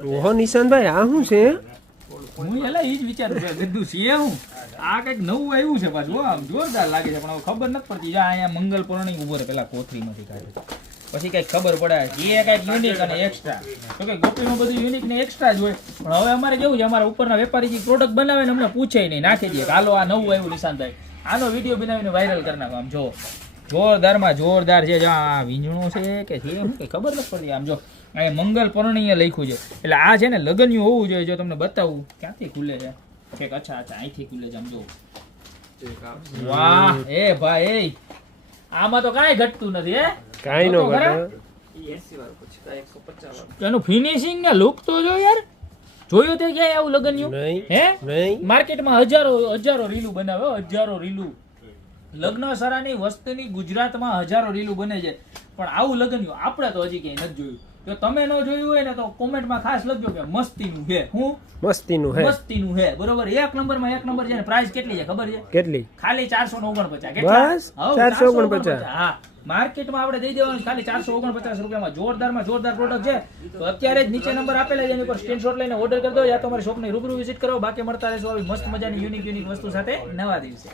ઓહો નિશાંતભાઈ આ શું છે? હું એલા ઈ જ વિચારું છું ગદ્દુ છે હું આ કઈક નવું આવ્યું છે પાછું આમ જોરદાર લાગે છે પણ હવે ખબર નથી પડતી જા અહીંયા મંગલ પૂર્ણિમ ઉભો રહે પેલા કોથળીમાંથી કાઢે પછી કઈક ખબર પડે એ કઈક યુનિક અને એક્સ્ટ્રા તો કે ગોપીમાં બધું યુનિક ને એક્સ્ટ્રા જ હોય પણ હવે અમારે કેવું છે અમારા ઉપરના વેપારી જે પ્રોડક્ટ બનાવે ને અમને પૂછે નહીં નાખી દે હાલો આ નવું આવ્યું નિશાંતભાઈ આનો વિડીયો બનાવીને વાયરલ કરી નાખો આમ જો જોરદારમાં જોરદાર છે જો આ વીંજણું છે કે છે શું કઈ ખબર નથી પડતી આમ જો આ મંગલ પરણીય લખ્યું છે એટલે આ છે ને લગન્યું હોવું જોઈએ જો તમને બતાવું ક્યાંથી ખુલે છે કે અચ્છા અહીંથી ખુલે છે આમ જો વાહ એ ભાઈ આમાં તો કાંઈ ઘટતું નથી હે કાઈ નો ઘટે. એનું ફિનિશિંગ ને લુક તો જો યાર જોયું તે ક્યાંય આવું લગન્યું નહીં હે નહીં માર્કેટમાં હજારો રીલું બનાવે હજારો રીલું લગ્ન સરાની વસ્તુની ગુજરાતમાં હજારો રીલું બને છે પણ આવું લગન્યું આપણે તો હજી ક્યાંય નથી જોયું જો તમે ન જોયું હોય ને તો કોમેન્ટમાં ખાસ લખજો કે મસ્તીનું છે હું મસ્તીનું હે. મસ્તીનું છે બરોબર એક નંબર છે ને પ્રાઇસ કેટલી છે ખબર છે કેટલી? ખાલી 449 બસ? કેટલા? હઉ, 449. હા માર્કેટમાં આપણે દઈ દેવાનું છે ખાલી 449 રૂપિયામાં જોરદાર પ્રોડક્ટ છે તો અત્યારે જ નીચે નંબર આપેલા છે એની ઉપર સ્ક્રીનશોટ લઈને ઓર્ડર કરી દો યા તમારી શોપની રૂબરૂ વિઝિટ કરો બાકી મળતા રહેશો આવી મસ્ત મજાની યુનિક વસ્તુ સાથે નવા દિવસે.